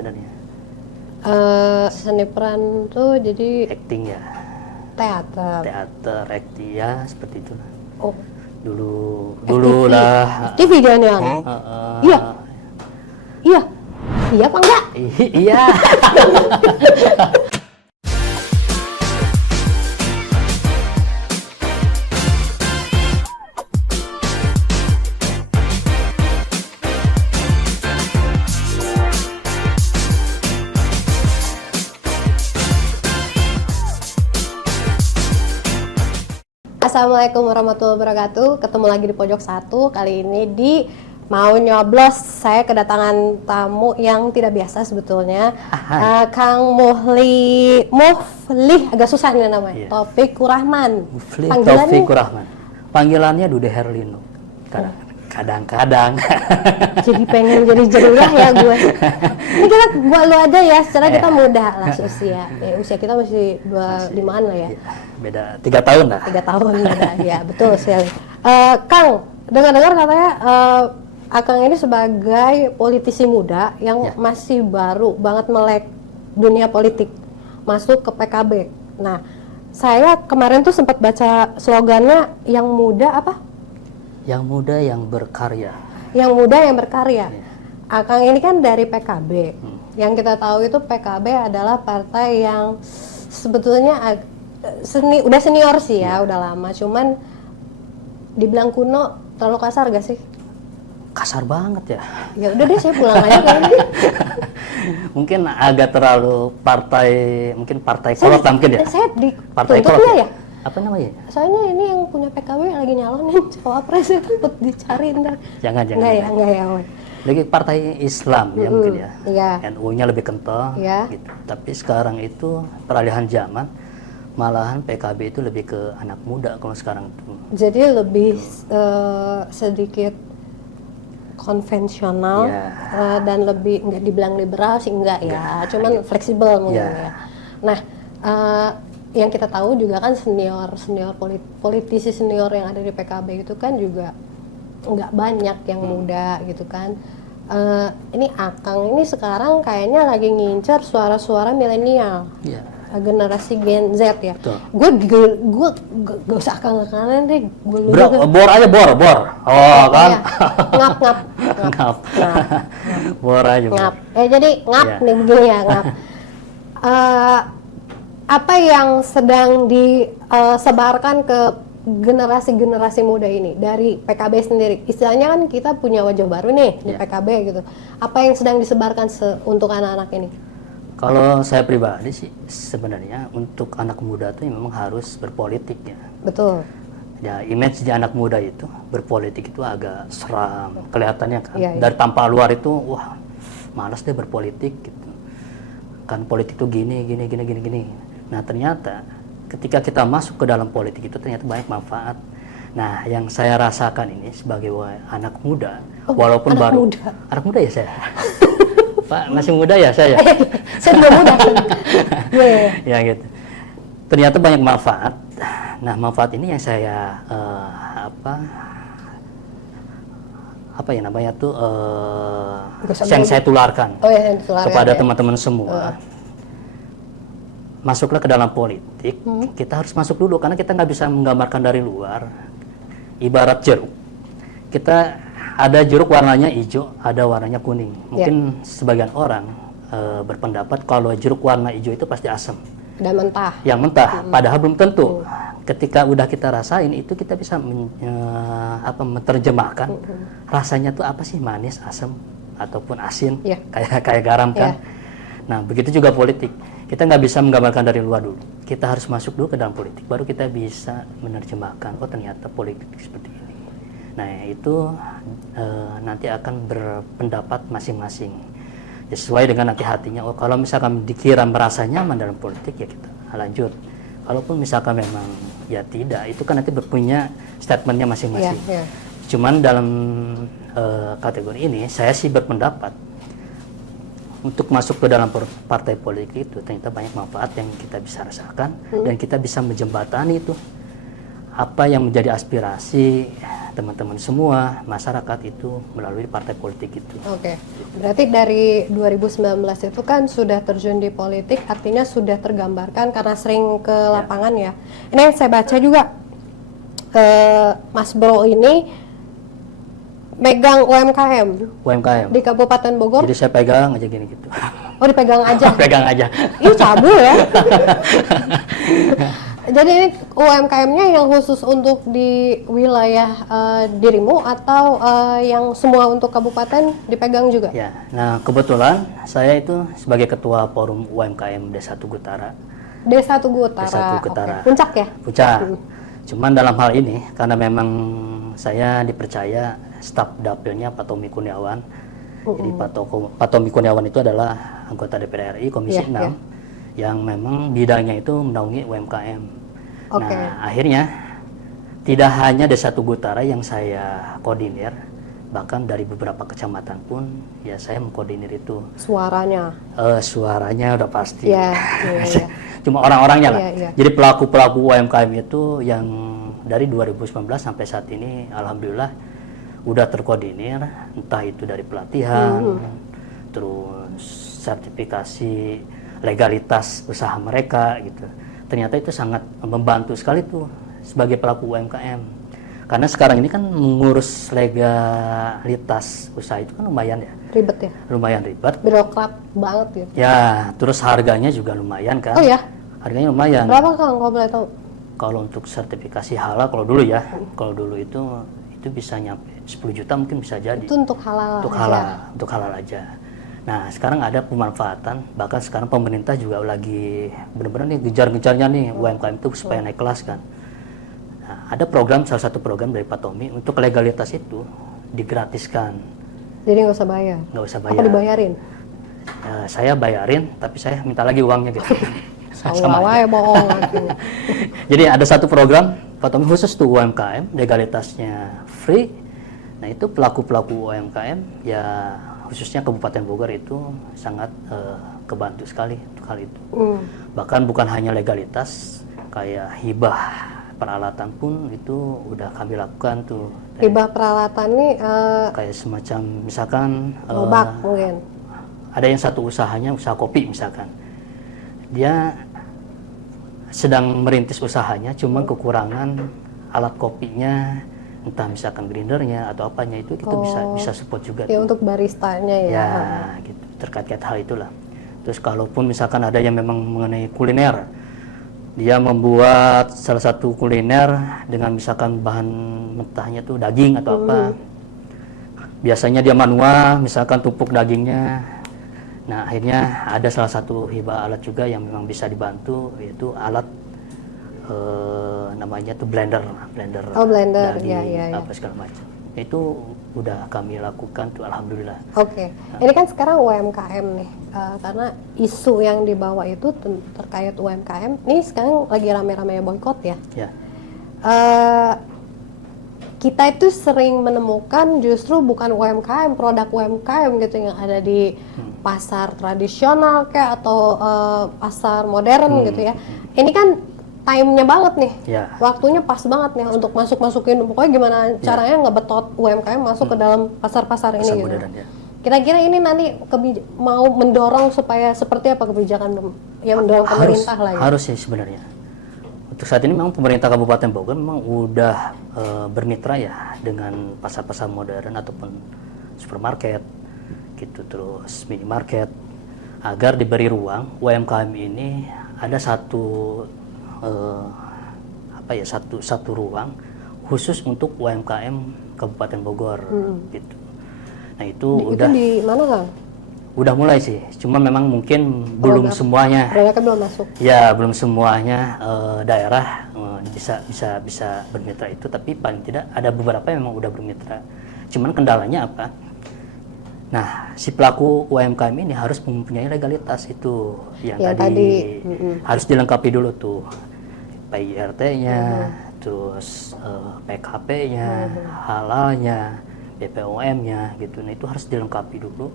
sebenarnya? Seni peran tuh jadi Acting ya, teater. teater, acting ya, seperti itu. Oh, Dulu lah. FTV jangan. Iya. Iya. Iya apa enggak? Iya. Assalamualaikum warahmatullahi wabarakatuh. Ketemu lagi di pojok satu. Kali ini di Mau Nyoblos. Saya kedatangan tamu yang tidak biasa sebetulnya. Kang Mufli agak susah nih namanya. Iya. Taufikur Rahman. Mufli Taufikur Rahman. Panggilannya Dude Herlino. Kadang-kadang. Jadi pengen jadi jeriah ya gue. Ini kita buat lu aja ya. Secara kita muda lah usia. Usia kita masih 25-an lah ya. Iya, beda 3 tahun lah. 3 tahun beda. Ya betul sekali. Kang, dengar-dengar katanya Akang ini sebagai politisi muda yang masih baru banget melek dunia politik, masuk ke PKB. Nah, saya kemarin tuh sempat baca slogannya yang muda apa? Yang muda yang berkarya. Yang muda yang berkarya. Akang ini kan dari PKB. Yang kita tahu itu PKB adalah partai yang sebetulnya udah senior sih ya, udah lama. Cuman dibilang kuno terlalu kasar gak sih? Kasar banget ya. Ya udah deh saya pulang aja kayaknya. Mungkin agak terlalu partai kolot mungkin ya. Saya di Partai kolot ya. Apa namanya? Soalnya ini yang punya PKB lagi nyalonin cawapres itu buat dicari ntar. Jangan. Enggak ya. Lagi partai Islam ya mungkin ya. Iya. NU-nya lebih kental gitu. Tapi sekarang itu peralihan zaman, malahan PKB itu lebih ke anak muda kalau sekarang itu. Jadi lebih sedikit konvensional dan lebih nggak dibilang liberal sih enggak ya, cuman fleksibel mungkin ya. Nah, yang kita tahu juga kan senior politisi senior yang ada di PKB itu kan juga nggak banyak yang muda gitu kan. Ini Akang ini sekarang kayaknya lagi ngincer suara-suara milenial. Generasi Gen Z ya. Gue gak usah Akang-akangan deh. Bor aja bor. Oh kan. Ngap. Bor aja. Ngap. Jadi ngap nih begini ya ngap. Apa yang sedang disebarkan ke generasi muda ini dari PKB sendiri? Istilahnya kan kita punya wajah baru nih di PKB gitu. Apa yang sedang disebarkan untuk anak-anak ini? Kalau saya pribadi sih sebenarnya untuk anak muda tuh memang harus berpolitik ya. Betul. Ya, image di anak muda itu berpolitik itu agak seram kelihatannya kan. Iya. Dari tampak luar itu wah malas deh berpolitik gitu. Kan politik tuh gini. Nah, ternyata ketika kita masuk ke dalam politik itu ternyata banyak manfaat. Nah, yang saya rasakan ini sebagai anak muda, walaupun baru anak muda ya saya. Pak, masih muda ya saya? Saya juga muda. Ya gitu. Ternyata banyak manfaat. Nah, manfaat ini yang saya yang saya tularkan kepada teman-teman semua. Masuklah ke dalam politik. Kita harus masuk dulu karena kita nggak bisa menggambarkan dari luar. Ibarat jeruk. Kita ada jeruk warnanya hijau, ada warnanya kuning. Mungkin sebagian orang berpendapat kalau jeruk warna hijau itu pasti asam dan mentah. Yang mentah, padahal belum tentu. Ketika udah kita rasain itu kita bisa menerjemahkan rasanya tuh apa sih, manis, asam ataupun asin, kayak garam kan. Nah, begitu juga politik. Kita nggak bisa menggambarkan dari luar dulu. Kita harus masuk dulu ke dalam politik, baru kita bisa menerjemahkan. Oh, ternyata politik seperti ini. Nah, itu nanti akan berpendapat masing-masing sesuai dengan nanti hatinya. Oh, kalau misalkan dikira merasa nyaman dalam politik ya kita lanjut. Kalaupun misalkan memang ya tidak, itu kan nanti berpunya statementnya masing-masing. Cuman dalam kategori ini saya sih berpendapat untuk masuk ke dalam partai politik itu ternyata banyak manfaat yang kita bisa rasakan dan kita bisa menjembatani itu apa yang menjadi aspirasi teman-teman semua, masyarakat itu melalui partai politik itu. Oke, berarti dari 2019 itu kan sudah terjun di politik, artinya sudah tergambarkan karena sering ke lapangan ya. Ini yang saya baca juga, Mas Bro ini megang UMKM di Kabupaten Bogor. Jadi saya pegang aja gini gitu. Oh, dipegang aja? Pegang aja. Ih, cabul ya. Jadi ini UMKM-nya yang khusus untuk di wilayah dirimu atau yang semua untuk kabupaten dipegang juga? Ya, nah kebetulan saya itu sebagai ketua forum UMKM Desa Tugu Utara. Desa Tugu Utara. Desa Tugu Utara. Okay. Puncak ya? Puncak. Cuman dalam hal ini karena memang saya dipercaya staf dapilnya Pak Tommy Kurniawan. Jadi Pak Tommy Kurniawan itu adalah anggota DPR RI Komisi 6 yang memang bidangnya itu menaungi UMKM. Nah, akhirnya tidak hanya Desa Tugu Utara yang saya koordinir, bahkan dari beberapa kecamatan pun ya saya mengkoordinir itu. Suaranya? Suaranya udah pasti. Yeah. Cuma orang-orangnya lah. Jadi pelaku-pelaku UMKM itu yang dari 2019 sampai saat ini alhamdulillah udah terkoordinir, entah itu dari pelatihan, terus sertifikasi legalitas usaha mereka gitu. Ternyata itu sangat membantu sekali tuh sebagai pelaku UMKM. Karena sekarang ini kan mengurus legalitas usaha itu kan lumayan ya. Ribet ya? Lumayan ribet. Birokrat banget ya? Ya, terus harganya juga lumayan kan. Oh ya? Harganya lumayan. Berapa Kang kalau boleh tahu? Kalau untuk sertifikasi halal, kalau dulu ya, kalau dulu itu bisa nyampe 10 juta mungkin bisa jadi. Itu untuk halal aja? Untuk halal aja. Nah, sekarang ada pemanfaatan, bahkan sekarang pemerintah juga lagi benar-benar nih gencar-gencarnya nih UMKM itu supaya naik kelas kan. Nah, ada program, salah satu program dari Pak Tommy untuk legalitas itu digratiskan. Jadi nggak usah bayar? Nggak usah bayar. Apa dibayarin? Saya bayarin, tapi saya minta lagi uangnya gitu. Sama aja bohong. Jadi ada satu program Pak Tommy khusus tuh UMKM, legalitasnya free. Nah itu pelaku-pelaku UMKM ya khususnya Kabupaten Bogor itu sangat kebantu sekali untuk hal itu. Bahkan bukan hanya legalitas, kayak hibah peralatan pun itu udah kami lakukan tuh. Hibah peralatan nih kayak semacam misalkan gerobak mungkin. Ada yang satu usahanya usaha kopi misalkan. Dia sedang merintis usahanya, cuma kekurangan alat kopinya, entah misalkan grindernya atau apanya itu kita bisa support juga. Ya untuk baristanya ya. Ya gitu, terkait hal itulah. Terus kalaupun misalkan ada yang memang mengenai kuliner, dia membuat salah satu kuliner dengan misalkan bahan mentahnya tuh daging atau apa. Biasanya dia manual, misalkan tumpuk dagingnya. Nah akhirnya ada salah satu hibah alat juga yang memang bisa dibantu, yaitu alat namanya tuh blender blender daging, ya. apa segala macam. Itu udah kami lakukan tuh alhamdulillah. Oke. Ini kan sekarang UMKM nih, karena isu yang dibawa itu terkait UMKM. Ini sekarang lagi rame-rame boykot ya. Kita itu sering menemukan justru bukan UMKM, produk UMKM gitu yang ada di pasar tradisional kayak atau pasar modern gitu ya. Ini kan time-nya banget nih, waktunya pas banget nih untuk masukin, pokoknya gimana caranya ngebetot UMKM masuk ke dalam pasar-pasar ini gitu. Kira-kira ini nanti mau mendorong supaya seperti apa kebijakan yang mendorong pemerintah lagi? Harus sih sebenarnya. Untuk saat ini memang pemerintah Kabupaten Bogor memang udah bermitra ya dengan pasar-pasar modern ataupun supermarket gitu, terus minimarket, agar diberi ruang UMKM ini ada satu satu ruang khusus untuk UMKM Kabupaten Bogor gitu. Nah itu udah di mana Kang? Udah mulai sih, cuma memang mungkin belum semuanya. Produknya belum masuk. Ya belum semuanya daerah bisa bermitra itu, tapi paling tidak ada beberapa yang memang udah bermitra. Cuman kendalanya apa? Nah, si pelaku UMKM ini harus mempunyai legalitas itu yang tadi harus dilengkapi dulu tuh, PIRT-nya, terus PKP-nya, halalnya, BPOM-nya gitu. Nah, itu harus dilengkapi dulu,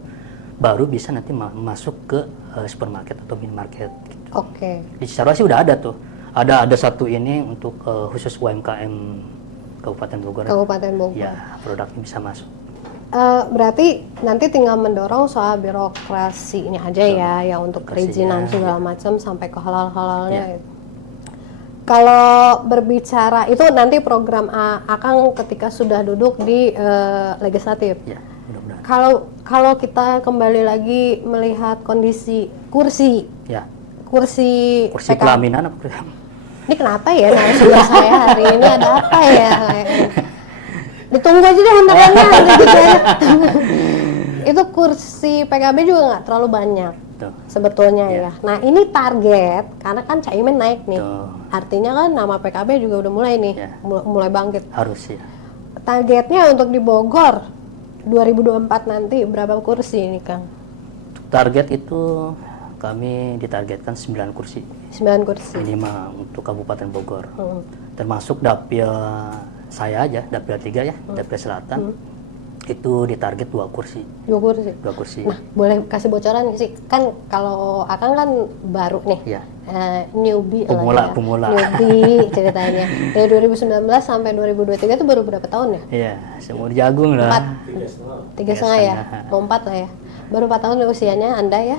baru bisa nanti masuk ke supermarket atau minimarket. Gitu. Oke. Di Cisarua sih udah ada tuh, ada satu ini untuk khusus UMKM Kabupaten Bogor. Kabupaten Bogor. Ya, produknya bisa masuk. Berarti nanti tinggal mendorong soal birokrasinya aja ya, yang untuk perizinan segala macam sampai ke halal-halalnya. Kalau berbicara itu nanti program Akang ketika sudah duduk di legislatif. Ya, mudah-mudahan. Kalau kita kembali lagi melihat kondisi kursi PKB. Pelaminan apa? Ini kenapa ya narasumber saya hari ini ada apa ya? Ditunggu aja deh undangannya. Itu kursi PKB juga nggak terlalu banyak sebetulnya ya. Nah ini target karena kan Caimin naik nih. Artinya kan nama PKB juga udah mulai nih, mulai bangkit. Harus ya. Targetnya untuk di Bogor 2024 nanti berapa kursi ini Kang? Target itu kami ditargetkan 9 kursi. 9 kursi. Minimal untuk Kabupaten Bogor. Termasuk dapil saya aja, dapil 3 ya, dapil Selatan. Itu ditarget 2 kursi. 2 kursi. 2 kursi. Nah, boleh kasih bocoran sih? Kan kalau Akang kan baru nih. Ya. Newbie pemula. Newbie ceritanya. Dari 2019 sampai 2023 itu baru berapa tahun ya? Iya, semur jagung lah. 3,5 ya. Mau 4 lah ya. Baru 4 tahun usianya Anda ya.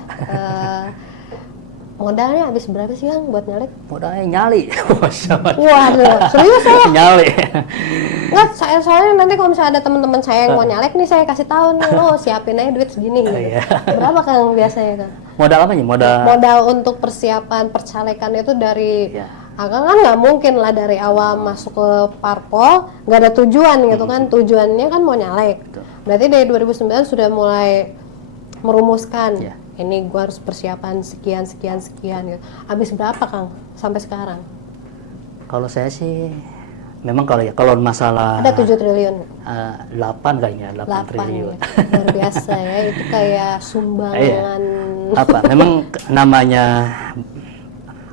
Modalnya habis berapa sih Kang buat nyalek? Modalnya nyali. Waduh, serius saya? Nyali. Nggak, soalnya nanti kalau misalnya ada teman-teman saya yang mau nyalek nih, saya kasih tahu nih, lo siapin aja duit segini gitu. Berapa Kang biasanya Kang? Modal apa nih? Modal untuk persiapan percalekan itu dari Akang kan nggak mungkin lah dari awal masuk ke parpol nggak ada tujuan gitu kan, tujuannya kan mau nyalek. Berarti dari 2009 sudah mulai merumuskan ini gue harus persiapan sekian gitu. Habis berapa Kang sampai sekarang? Kalau saya sih memang kalau masalah ada 7 triliun. 8 kayaknya, 8 triliun. Ya. Luar biasa ya, itu kayak sumbangan. Memang namanya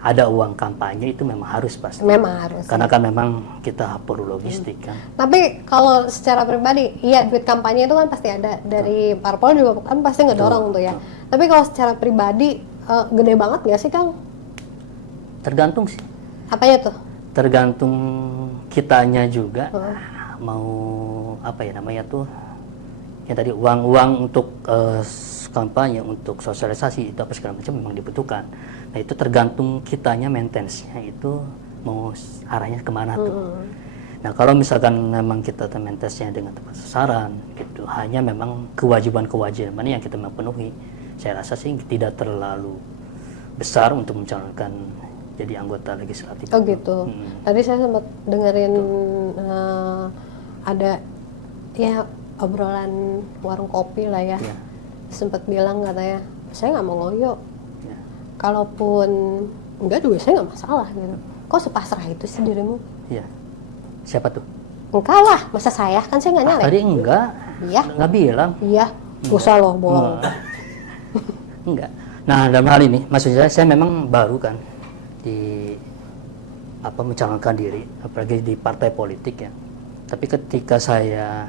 ada uang kampanye itu memang harus pasti. Memang harus. Karena kan memang kita perlu logistik kan. Tapi kalau secara pribadi, iya duit kampanye itu kan pasti ada dari parpol juga kan pasti ngedorong tuh ya. Tapi kalau secara pribadi gede banget nggak sih Kang? Tergantung sih. Apanya tuh? Tergantung kitanya juga mau apa ya namanya tuh. Ya tadi uang untuk kampanye, untuk sosialisasi itu apa segala macam memang dibutuhkan. Nah itu tergantung kitanya maintenance-nya itu mau arahnya kemana tuh. Nah kalau misalkan memang kita maintenance-nya dengan tepat sasaran gitu, hanya memang kewajiban-kewajiban yang kita memenuhi, saya rasa sih tidak terlalu besar untuk mencalonkan jadi anggota legislatif. Oh gitu. Tadi saya sempat dengerin ada ya obrolan warung kopi lah ya. Sempat bilang katanya saya nggak mau ngoyo. Kalaupun enggak juga saya nggak masalah gitu. Kok sepasrah itu sih dirimu? Iya. Siapa tuh? Enggak lah, masa saya kan saya nggak nyalek. Tadi enggak. Iya. Nggak bilang. Iya. Usah loh bohong. Enggak. Nah dalam hal ini, maksud saya memang baru kan di mencalonkan diri, apalagi di partai politik ya. Tapi ketika saya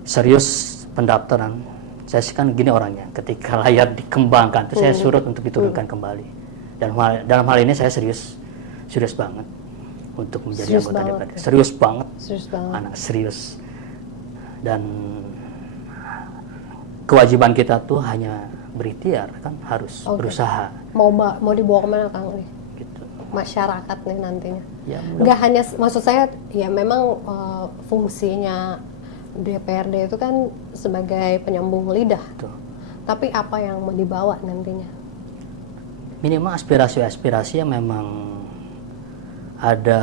serius pendaftaran, saya sih kan gini orangnya, ketika layar dikembangkan, terus saya surut untuk diturunkan kembali. Dalam hal ini saya serius banget untuk menjadi anggota DPRD. Serius banget. Anak serius. Dan kewajiban kita tuh hanya berikhtiar kan, harus berusaha. Mau dibawa kemana Kang nih? Gitu. Masyarakat nih nantinya. Ya, nggak hanya, maksud saya ya memang fungsinya DPRD itu kan sebagai penyambung lidah. Betul. Tapi apa yang mau dibawa nantinya? Minimal aspirasi yang memang ada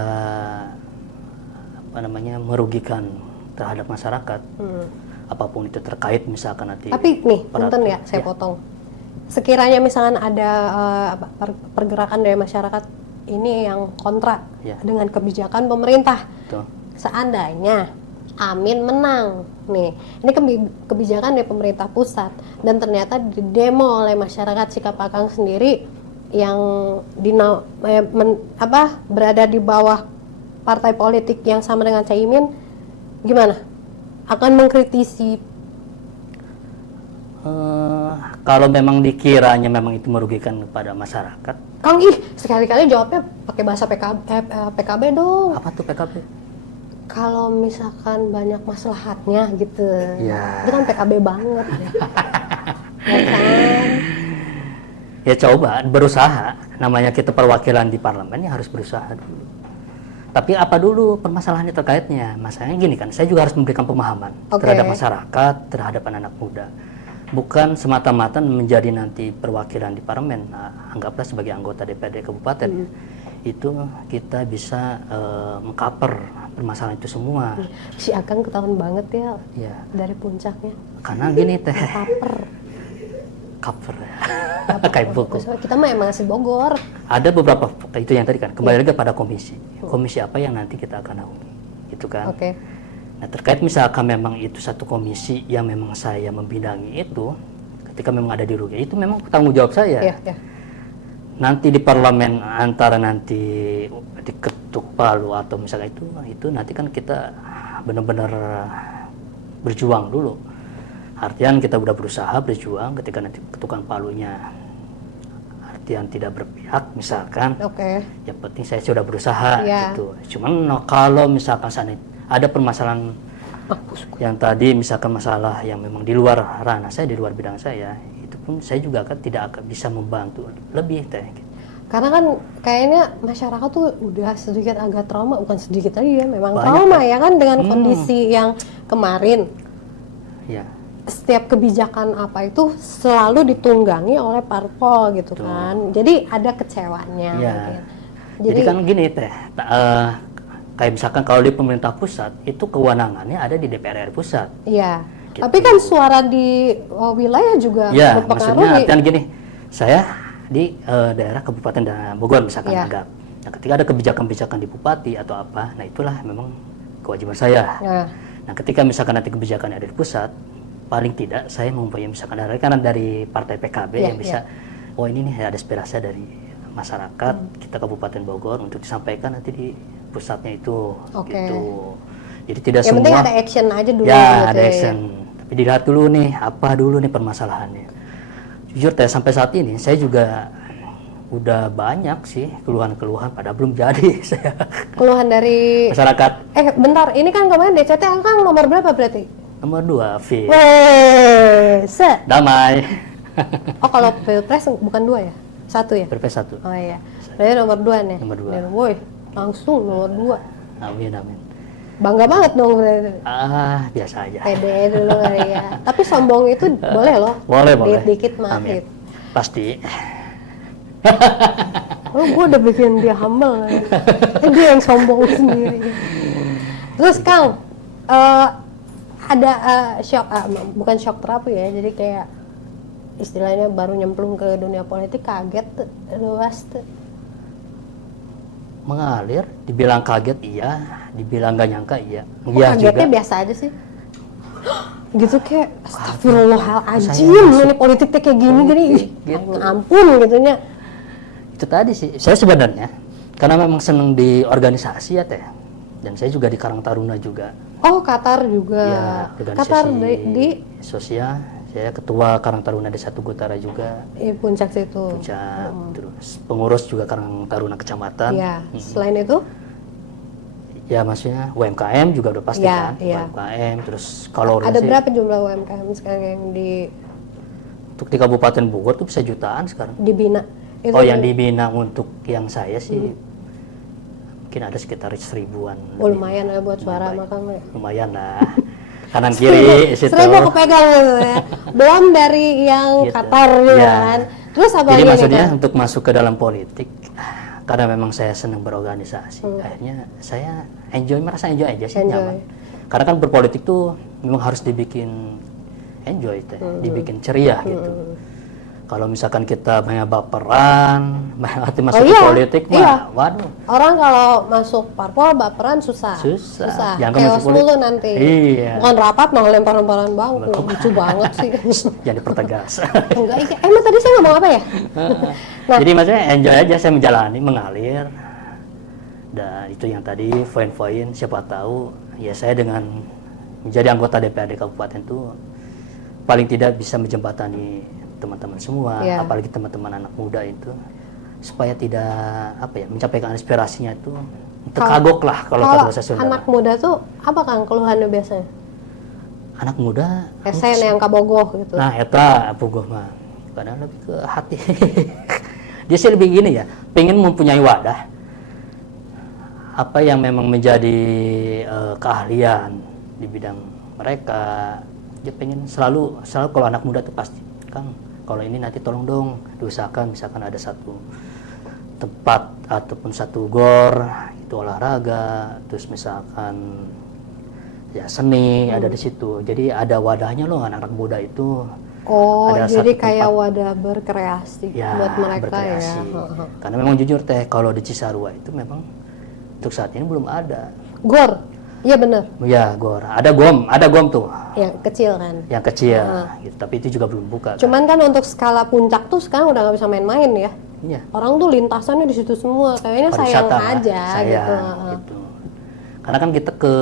merugikan terhadap masyarakat. Apapun itu terkait misalkan nanti. Tapi nih, punten ya, saya potong. Sekiranya misalkan ada pergerakan dari masyarakat ini yang kontra dengan kebijakan pemerintah. Betul. Seandainya Amin menang nih, ini kebijakan dari pemerintah pusat dan ternyata didemo oleh masyarakat sikap Akang sendiri yang berada di bawah partai politik yang sama dengan Caimin, gimana? Akan mengkritisi? Kalau memang dikiranya memang itu merugikan kepada masyarakat. Kang sekali-kali jawabnya pakai bahasa PKB dong. Apa tuh PKB? kalau misalkan banyak maslahatnya gitu, Ya. itu kan PKB banget ya. Ya kan? Ya coba berusaha, namanya kita perwakilan di parlemen ya harus berusaha dulu. Tapi apa dulu permasalahannya terkaitnya? Masalahnya gini kan, saya juga harus memberikan pemahaman terhadap masyarakat, terhadap anak-anak muda. Bukan semata-mata menjadi nanti perwakilan di parlemen, anggaplah sebagai anggota DPRD kabupaten. Itu kita bisa mengcover permasalahan itu semua. Si Akang ketahuan banget ya, dari puncaknya. Karena gini teh, cover ya. Kayak buku. Kita mah emang asli Bogor. Ada beberapa itu yang tadi kan, kembali lagi pada komisi. Komisi apa yang nanti kita akan naungi, gitu kan. Nah terkait misalkan memang itu satu komisi yang memang saya membidangi itu, ketika memang ada di RUGI, itu memang tanggung jawab saya. Nanti di parlemen antara nanti diketuk palu atau misalnya itu nanti kan kita benar-benar berjuang dulu. Artian kita udah berusaha berjuang, ketika nanti ketukan palunya artian tidak berpihak misalkan, yang penting saya sudah berusaha gitu. Cuman kalau misalkan ada permasalahan yang tadi misalkan masalah yang memang di luar ranah saya, di luar bidang saya, itu pun saya juga tidak akan bisa membantu lebih teh. Karena kan kayaknya masyarakat tuh udah sedikit agak trauma, bukan sedikit aja ya, memang banyak, trauma ya kan dengan kondisi yang kemarin. Setiap kebijakan apa itu selalu ditunggangi oleh parpol gitu kan. Jadi ada kecewanya. Jadi kan gini teh, kayak misalkan kalau di pemerintah pusat itu kewenangannya ada di DPR RI pusat. Gitu. Tapi kan suara di wilayah juga berpengaruh. Maksudnya artian gini, saya di daerah Kabupaten Bogor misalkan anggap. Nah, ketika ada kebijakan-kebijakan di bupati atau apa, nah itulah memang kewajiban saya. Nah, ketika misalkan nanti kebijakan ada di pusat, paling tidak saya mempunyai misalkan karena dari partai PKB yang bisa, oh ini nih ada aspirasi dari masyarakat kita Kabupaten Bogor untuk disampaikan nanti di pusatnya itu. Gitu. Jadi tidak semua. Yang penting ada action aja dulu. Ada action. Tapi dilihat dulu nih, apa dulu nih permasalahannya. Jujur teh sampai saat ini saya juga udah banyak sih keluhan-keluhan, padahal belum jadi saya. Keluhan dari masyarakat. Bentar, ini kan kemarin DCT Akang nomor berapa berarti? Nomor 2, V. Damai. Oh kalau Pilpres bukan 2 ya? 1 ya? Pilpres 1. Oh iya. Berarti nomor 2 nih. Nomor 2. Woi, langsung nomor 2. Amin, amin. Bangga banget dong berarti. Biasa aja. Pede dulu ya. Tapi sombong itu boleh loh. Boleh, boleh. Dikit mah. Amin. Pasti. Oh, gue udah bikin dia humble. Dia yang sombong sendiri. Terus Kang, ada shock, bukan shock terapi ya, jadi kayak istilahnya baru nyemplung ke dunia politik, kaget tuh, luas tuh. Mengalir, dibilang kaget iya, dibilang gak nyangka iya. Kagetnya juga biasa aja sih. Gitu kayak astagfirullahaladzim, ini politiknya kayak gini, gitu. Ampun gitunya. Itu tadi sih, saya sebenarnya karena memang seneng di organisasi ya teh, dan saya juga di Karang Taruna juga. Oh, Qatar juga. Ya, Qatar di sosial. Saya ketua Karang Taruna Desa Tugu Utara juga. Puncak situ. Puncak. Terus pengurus juga Karang Taruna Kecamatan. Ya. Selain itu? Ya, maksudnya UMKM juga udah pasti kan. UMKM. Terus kalau ada berapa jumlah UMKM sekarang yang untuk di Kabupaten Bogor tuh bisa jutaan sekarang. Dibina. Itu yang dibina untuk yang saya sih. Mungkin ada sekitar 1000-an. Oh, lumayan lah buat suara Kang. Lumayan lah. Kanan kiri situ. 1000 kepegang gitu ya. Belum dari yang gitu. Qatar gitu kan. Terus apa lagi? Jadi maksudnya kan? Untuk masuk ke dalam politik, karena memang saya senang berorganisasi, akhirnya saya merasa enjoy aja sih, nyaman. Karena kan berpolitik tuh memang harus dibikin enjoy, dibikin ceria gitu. Kalau misalkan kita banyak baperan, masuk ke politik, waduh. Orang kalau masuk parpol baperan susah. Jangan chaos mulu nanti. Bukan rapat malah lempar-lemparan bangku. Lucu banget sih. Jadi pertegas. Enggak, emang tadi saya ngomong apa ya? Jadi maksudnya enjoy aja, saya menjalani, mengalir. Dan itu yang tadi poin-poin, siapa tahu ya saya dengan menjadi anggota DPRD Kabupaten itu paling tidak bisa menjembatani teman-teman semua, apalagi teman-teman anak muda itu, supaya tidak mencapaikan aspirasinya itu Terkagok lah kalau kata bahasa Sunda. Anak muda tuh apa Kang keluhannya biasanya? Anak muda Esen yang kabogoh gitu. nah eta bogoh mah kadang lebih ke hati. Dia sih lebih gini ya, pengen mempunyai wadah apa yang memang menjadi keahlian di bidang mereka. Dia pengen selalu kalau anak muda tuh pasti Kang, kalau ini nanti tolong dong diusahakan misalkan ada satu tempat ataupun satu gor itu olahraga, terus misalkan ya seni ada di situ. Jadi ada wadahnya loh anak-anak muda itu. Oh, ada jadi kayak wadah berkreasi ya, buat mereka berkreasi. ya. Karena memang jujur teh kalau di Cisarua itu memang untuk saat ini belum ada. Gor, iya benar. Ya gor, ada gom tuh. Yang kecil kan. Yang kecil, gitu. Tapi itu juga belum buka. Cuman kan untuk skala puncak tuh sekarang udah nggak bisa main-main ya. Iya. Orang tuh lintasannya di situ semua, kayaknya sayang aja gitu. Karena kan kita ke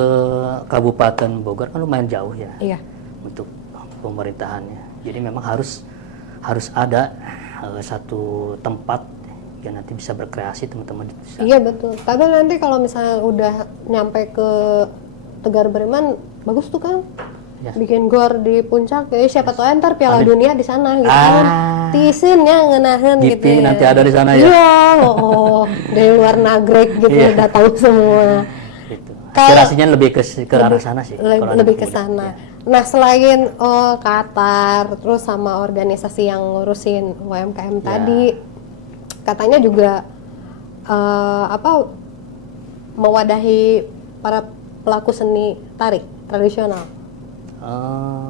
Kabupaten Bogor kan lumayan jauh ya. Iya. Untuk pemerintahannya. Jadi memang harus ada satu tempat yang nanti bisa berkreasi teman-teman di sana. Iya betul. Tapi nanti kalau misalnya udah nyampe ke Tegar Beriman, bagus tuh kan? Ya. Bikin gor di puncak, jadi siapa tahu ntar Piala Dunia di sana gitu kan. Tisin ya ngenahan gitu ya. nanti ada di sana ya. Iya, dari luar nagrek gitu datang semua. Gitu. Aspirasinya lebih ke arah sana sih. Lebih ke sana. Ya. Nah selain Qatar, terus sama organisasi yang ngurusin UMKM tadi, katanya juga mewadahi para pelaku seni tari tradisional.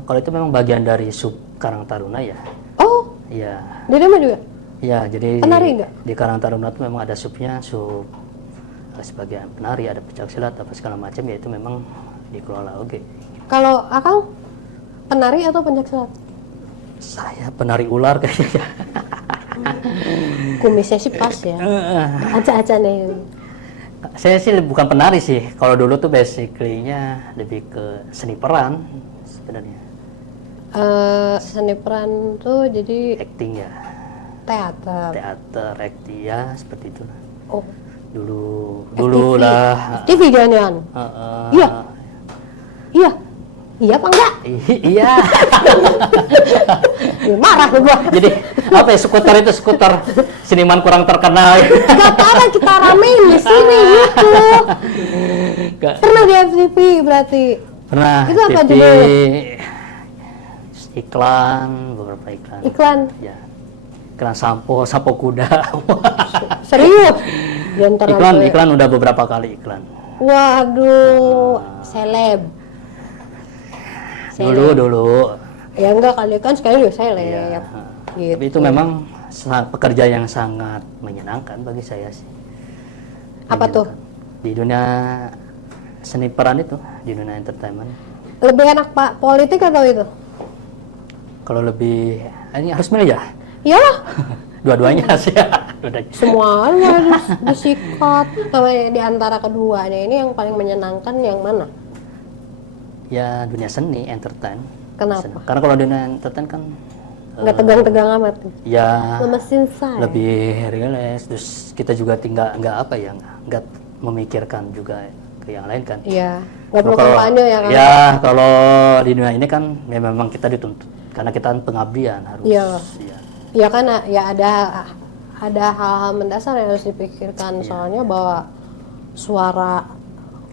Kalau itu memang bagian dari sub Karang Taruna ya. Oh. Iya. Di mana juga? Iya, jadi penari enggak? Di Karang Taruna itu memang ada subnya, sub sebagian penari, ada pencak silat apa segala macam, ya itu memang dikelola oke. Kalau Akang penari atau pencak silat? Saya penari ular kayaknya. Kumisnya sih pas ya. Aca-aca nih. Saya sih bukan penari sih. Kalau dulu tuh basically-nya lebih ke seni peran sebenarnya. Seni peran tuh jadi acting ya. Teater, acting ya seperti itu. Oh. Dulu lah. TV jangan. Iya. Iya. Iya apa enggak? Iya. Marah gua. Jadi apa ya, skuter seniman kurang terkenal. Gak apa-apa, kita ramein di sini gitu. Pernah di FTV berarti? Pernah. Itu apa TV, judulnya? Iklan, beberapa iklan. Iklan? Ya. Iklan sampo kuda. Serius? Iklan udah beberapa kali iklan. Waduh, seleb. Dulu. Ya enggak kali kan sekarang juga seleb. Ya. Gitu. Tapi itu memang pekerja yang sangat menyenangkan bagi saya sih. Apa tuh? Di dunia seni peran itu, di dunia entertainment. Lebih enak Pak politik atau itu? Kalau lebih, ini harus milih ya? Iya. Dua-duanya sih. Semuanya harus disikat. Di antara keduanya ini yang paling menyenangkan yang mana? Ya dunia seni, entertain. Kenapa? Seni. Karena kalau dunia entertain kan nggak tegang-tegang amat. Ya. Mesin saya. Lebih relax. Terus kita juga nggak memikirkan juga ke yang lain kan. Iya. Nggak perlu kampanye ya kan? Ya kalau di dunia ini kan memang kita dituntut karena kita kan pengabdian harus. Iya. Ya kan ya ada hal-hal mendasar yang harus dipikirkan soalnya bahwa suara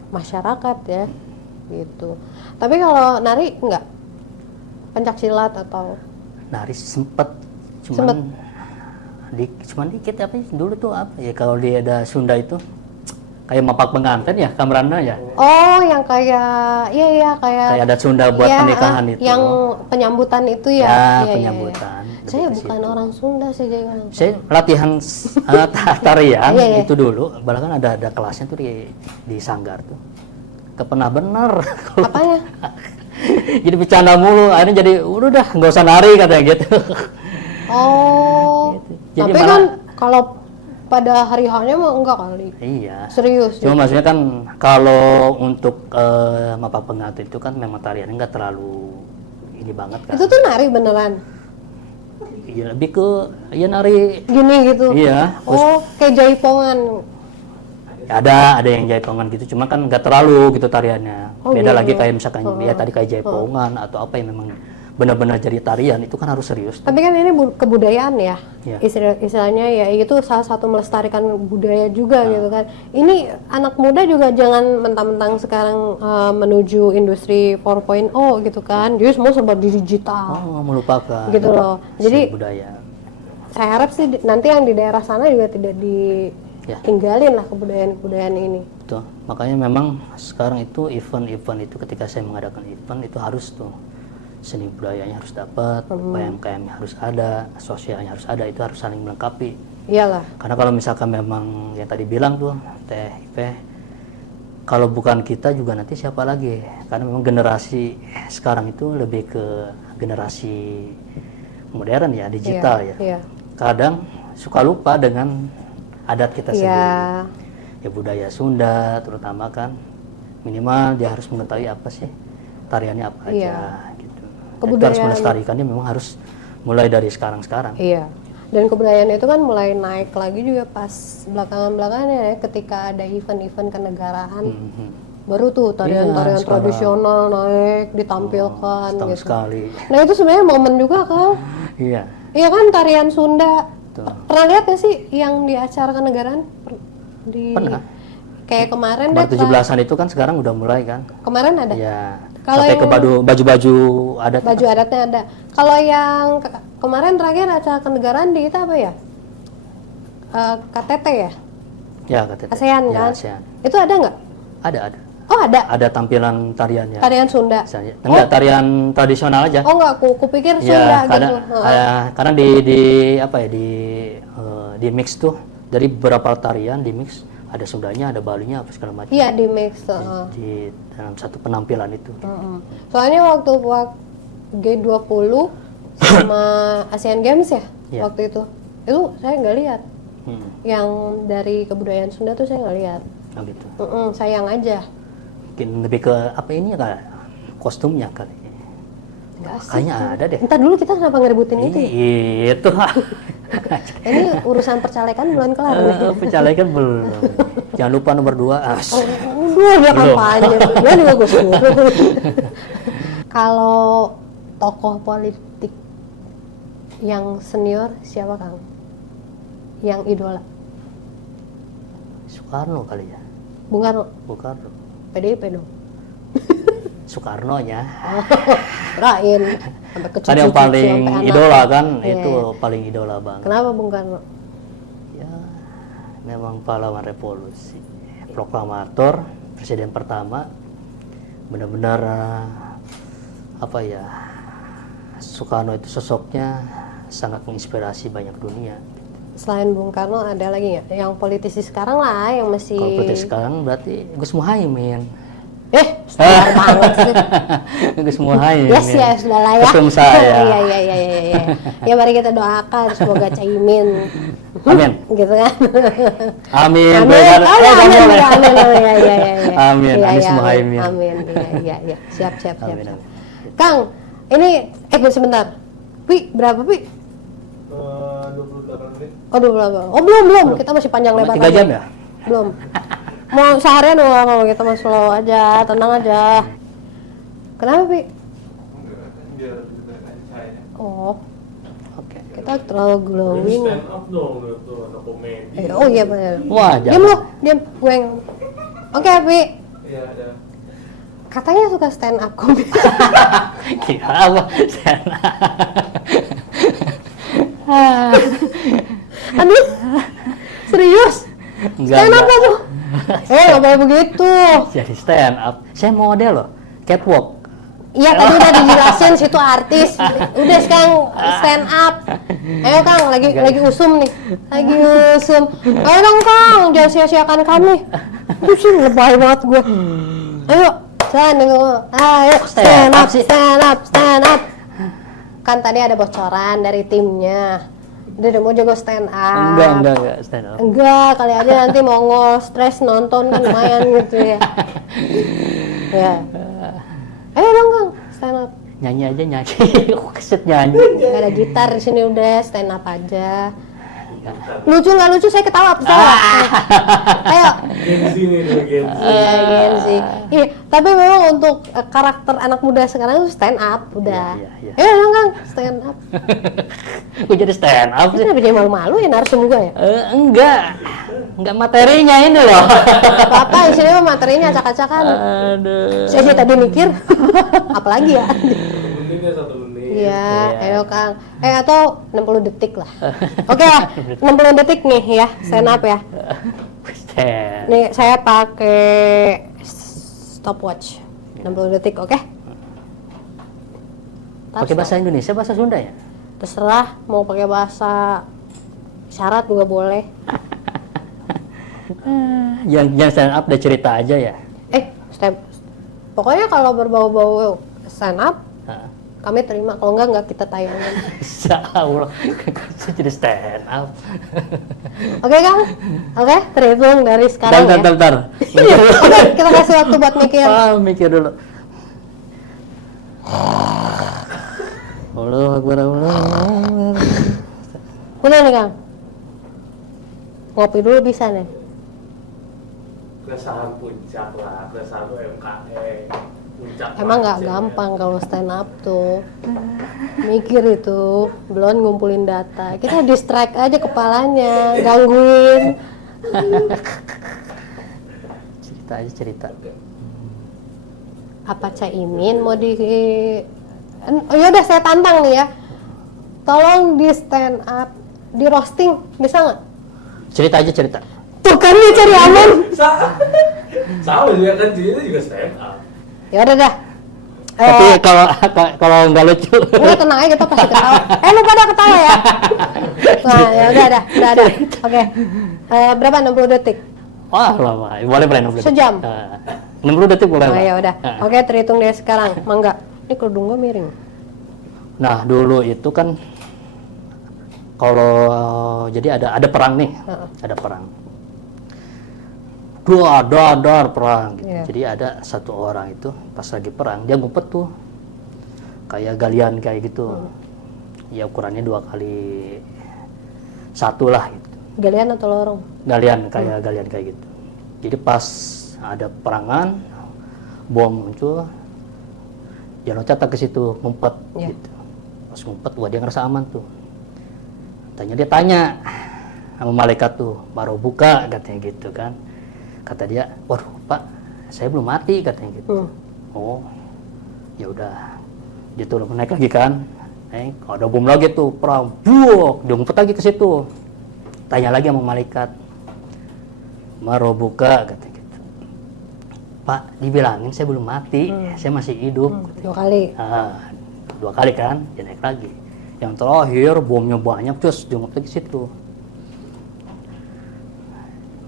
masyarakat ya gitu. Tapi kalau nari enggak? Pencak silat atau? Nari sempet cuman dikit apa sih dulu tuh apa ya kalau di ada Sunda itu kayak mapak pengantin ya kamerana ya. Oh yang kayak kayak adat Sunda buat pernikahan itu. Yang penyambutan itu ya. Ya penyambutan. Ya. Saya bukan orang Sunda sih jadi. Saya latihan tarian itu dulu, bahkan ada kelasnya tuh di Sanggar tuh. Gak pernah bener. Apanya? Jadi bercanda mulu, akhirnya jadi udah nggak usah nari katanya gitu. Oh. Gitu. Jadi tapi kan kalau pada hari hanya mah enggak kali. Iya. Serius. Cuma maksudnya kan kalau untuk mapak pengantin itu kan memang tariannya nggak terlalu ini banget kan. Itu tuh nari beneran. Iya lebih ke nari gini gitu. Iya. Oh kayak jaipongan. Ada yang jaipongan gitu, cuma kan nggak terlalu gitu tariannya. Beda lagi kayak misalkan ya tadi kayak jaipongan atau apa yang memang benar-benar jadi tarian, itu kan harus serius. Tapi kan ini kebudayaan ya, istilahnya ya itu salah satu melestarikan budaya juga gitu kan. Ini anak muda juga jangan mentang-mentang sekarang menuju industri 4.0 gitu kan, jadi semua serba digital. Melupakan gitu loh. Jadi budaya. Saya harap sih nanti yang di daerah sana juga tidak tinggalin lah kebudayaan ini. Betul. Makanya memang sekarang itu event-event itu ketika saya mengadakan event itu harus tuh seni budayanya harus dapat, UMKM-nya harus ada, sosialnya harus ada, itu harus saling melengkapi. Iyalah. Karena kalau misalkan memang yang tadi bilang tuh TIP, kalau bukan kita juga nanti siapa lagi? Karena memang generasi sekarang itu lebih ke generasi modern ya, digital ya. Kadang suka lupa dengan adat kita sendiri, ya budaya Sunda terutama kan, minimal dia harus mengetahui apa sih tariannya apa aja gitu. Itu harus melestarikannya memang harus mulai dari sekarang. Iya. Dan kebudayaan itu kan mulai naik lagi juga pas belakangan-belakangan ya, ketika ada event-event kenegaraan, baru tuh tarian-tarian tradisional naik ditampilkan gitu. Sekali. Nah itu sebenarnya momen juga kan? Iya. Iya kan tarian Sunda. Pernah lihat nggak sih yang di acara kenegaraan? Pernah. Kayak kemarin deh. 17-an itu kan sekarang udah mulai kan? Kemarin ada. Iya. Kalau sampai ke baju-baju adat. Baju adatnya ada. Kalau yang kemarin terakhir acara kenegaraan di itu apa ya? KTT ya? Ya KTT. ASEAN kan? ASEAN. Itu ada nggak? Ada. Oh ada. Ada tampilan tariannya. Tarian Sunda. Enggak, tarian tradisional aja. Oh enggak, aku pikir Sunda gitu. Karena di mix tuh dari beberapa tarian di mix, ada Sundanya, ada Balinya, apa segala macam. Iya di mix. Di dalam satu penampilan itu. Soalnya waktu G20 sama Asian Games ya, waktu itu saya nggak lihat. Yang dari kebudayaan Sunda tuh saya nggak lihat. Oh gitu. Sayang aja. Mungkin lebih ke apa ini ya kali, kostumnya kali. Kayaknya ada deh. Entar dulu kita kenapa ngeributin itu? Itu. Ini urusan percalekan belum kelar nih. Percalekan belum. Jangan lupa nomor 2. Udah kampanye. Dia juga gue suruh. Kalau tokoh politik yang senior siapa Kang? Yang idola? Soekarno kali ya. Bung Karno. PDIP dong. Soekarno-nya. Kirain sampai ke Kan yang paling idola kan, itu paling idola banget. Kenapa Bung Karno? Ya, memang pahlawan revolusi, proklamator, presiden pertama, benar-benar apa ya, Soekarno itu sosoknya sangat menginspirasi banyak dunia. Selain Bung Karno ada lagi nggak? Yang politisi sekarang lah yang masih. Kalau politisi sekarang berarti Gus Muhaimin. Sebentar banget sih. Gus Muhaimin. Yes, sudah lah ya. Ketum saya. Iya. Ya mari kita doakan semoga Caimin. Amin. Gitu kan. Amin. Amin. Anies Muhaimin. Amin. Iya. Siap. Kang, ini sebentar. Pi, berapa Pi? 28 menit. Oh 28. Oh belum. Kita masih panjang lebar. 3 jam ya? Belum. Mau seharian mau kita mau slow aja, tenang aja. Kenapa Pi? Biar saya. Oh. Oke. Kita terlalu glowing. Stand up dong, tuh ada komedi. Oh iya benar. Wah, Diam. Gue yang. Oke, Pi. Iya, ada. Katanya suka stand up comedy. Kira apa? Aduh. Serius? Enggak. Stand up apa tuh? Nggak boleh begitu. Jadi stand up. Saya model loh. Catwalk. Iya tadi udah dijelasin situ artis. Udah sekarang stand up. Ayo Kang, lagi usum nih. Ayo dong Kang, jangan sia-siakan kami. Sih lebay banget gue. Ayo, stand up. Kan tadi ada bocoran dari timnya. Udah mau jago stand up. Enggak stand up. Enggak, kali aja nanti mau stres nonton kan lumayan gitu ya. Ya. Ayo dong Kang, stand up. Nyanyi. Keset nyanyi. Gak ada gitar di sini udah stand up aja. Lucu nggak lucu saya ketawa percaya. Ayo. Gen Z nih dulu, Gen Z. Iya, Gen Z. Iya, tapi memang untuk karakter anak muda sekarang itu stand up udah. Iya. Dong Kang, stand up. Gue jadi stand up sih. Kenapa jadi malu-malu ya narsum juga ya? Enggak materinya ini loh. Apa isinya materinya acak-acakan. Aduh. Saya tadi mikir, apalagi ya? 1 menit ya, 1 menit. Iya, Iya. ayo Kang. Atau 60 detik lah. Oke lah, 60 detik nih ya, stand up ya. Stand. Nih saya pakai stopwatch. 60 detik, oke? Pakai bahasa Indonesia, bahasa Sunda ya? Terserah, mau pakai bahasa isyarat juga boleh. Yang stand up udah cerita aja ya. Pokoknya kalau berbau-bau stand up, Hah? kami terima. Kalau enggak kita tayangin. Insya Allah. Saya jadi stand up. Oke Kang? Oke, terhitung dari sekarang ya. Bentar. Oke, kita kasih waktu buat mikir. Mikir dulu. Allah Akbar, Allah. Udah nih Kang? Ngopi dulu bisa nih. Keresahan puncak lah, keresahan UMKM. Puncak Emang nggak macet, ya. gampang kalau stand up tuh. Mikir itu, belum ngumpulin data. Kita distract aja kepalanya, gangguin. Cerita. Apa Caimin mau di... Oh yaudah saya tantang nih ya. Tolong di stand up, di roasting, bisa nggak? Cerita. Tuh kan dia cari aman. Sama juga kan, dia juga stand up. Ya udah dah. Tapi kalau nggak lucu. Udah tenang aja, kita pasti ketawa. Lu pada ketawa ya? Nah, ya udah. Oke. Berapa? 60 detik? Wah, lama. Boleh 60 detik. Sejam? 60 detik boleh. Oh Pak. ya udah. Oke, terhitung dari sekarang. Mangga. Ini kerudung gue miring. Nah, dulu itu kan kalau jadi ada perang nih. Ada perang. Dar perang gitu. Iya. Jadi ada satu orang itu pas lagi perang dia ngumpet tuh kayak galian kayak gitu. Ya ukurannya 2x1 lah gitu. Galian atau lorong? Galian kayak gitu. Jadi pas ada perangan bom muncul dia loncat ke situ ngumpet gitu. Pas ngumpet wah dia ngerasa aman tuh. Dia tanya sama malaikat tuh, baru buka katanya gitu kan. Kata dia, waduh Pak, saya belum mati katanya gitu. Oh, ya udah. Dia tuh naik lagi kan. Ada bom lagi tuh, perang. Buok, dia ngumpet lagi ke situ. Tanya lagi sama malaikat. Baru buka katanya gitu. Pak, dibilangin saya belum mati, saya masih hidup. 2 kali. 2 kali kan, dia naik lagi. Yang terakhir bomnya banyak terus dia ngumpet ke situ.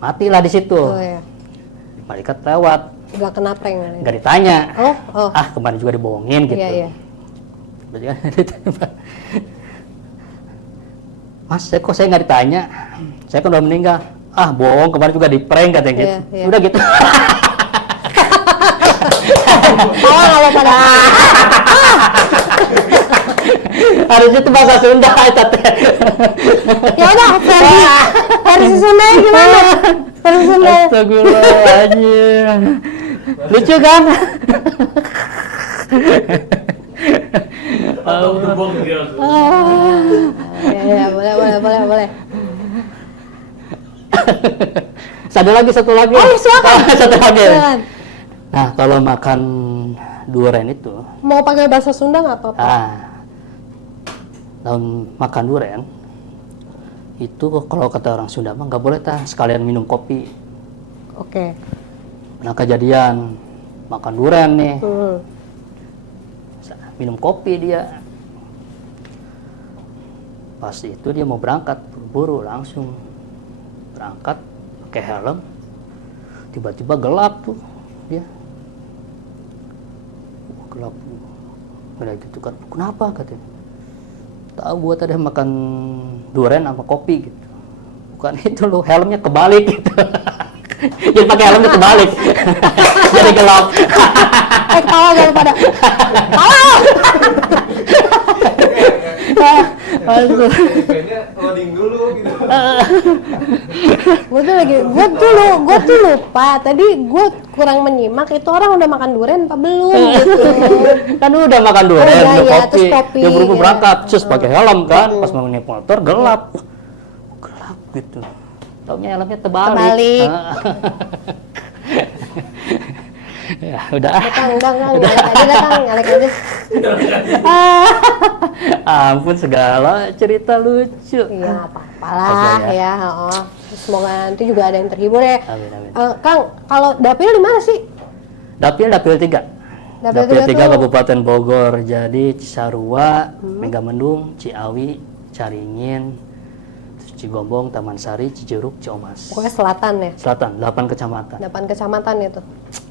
Matilah di situ. Oh ya. Malaikat lewat. Gak kena prank. Nggak ditanya. Oh. Kemarin juga dibohongin gitu. Iya. Berarti kan ditanya, Mas, kok saya nggak ditanya? Saya kan udah meninggal. Bohong, kemarin juga di prank katanya gitu. Iya. Udah gitu. Kalau pada Harusnya itu bahasa Sunda ya udah versi Sunda gimana? Versi Sunda. Astagfirullahaladzim. Lucu kan? Atau gebong dia. Ya, boleh. Satu lagi. Oh, silakan. Satu lagi. Silakan. Nah, kalau makan durian itu, Mau pakai bahasa Sunda nggak apa-apa? daun makan durian itu kalau kata orang Sunda mah nggak boleh sekalian minum kopi. Oke. Pernah kejadian makan durian nih, minum kopi dia. Pas itu dia mau berangkat, buru-buru langsung berangkat pakai helm. Tiba-tiba gelap tuh dia. Gelap. Udah gitu kan. Kenapa katanya? Tahu gua tadi makan durian sama kopi gitu. Bukan itu loh, helmnya kebalik gitu. Jadi pakai helmnya kebalik. Jadi gelap. Ketawa daripada. Tawa. Eventnya loading dulu gitu. gue tuh lupa. Tadi gue kurang menyimak itu orang udah makan durian apa belum gitu. Kan udah makan durian, iya, udah iya, kopi, terus kopi, dia buru-buru iya. berangkat, terus pakai helm kan, pas mau naik motor gelap gitu. Taunya helmnya terbalik. Ya udah. Datang, nyalek aja. Ampun segala cerita lucu. Iya, apa-apalah ya. Semoga nanti juga ada yang terhibur ya. Amin, amin. Kang, kalau dapil di mana sih? Dapil 3. Dapil 3 tuh- Kabupaten Bogor. Jadi Cisarua, Megamendung, Ciawi, Caringin, terus Cigombong, Taman Sari, Cijeruk, Ciamas. Pokoknya selatan ya. Selatan, 8 kecamatan. 8 kecamatan itu.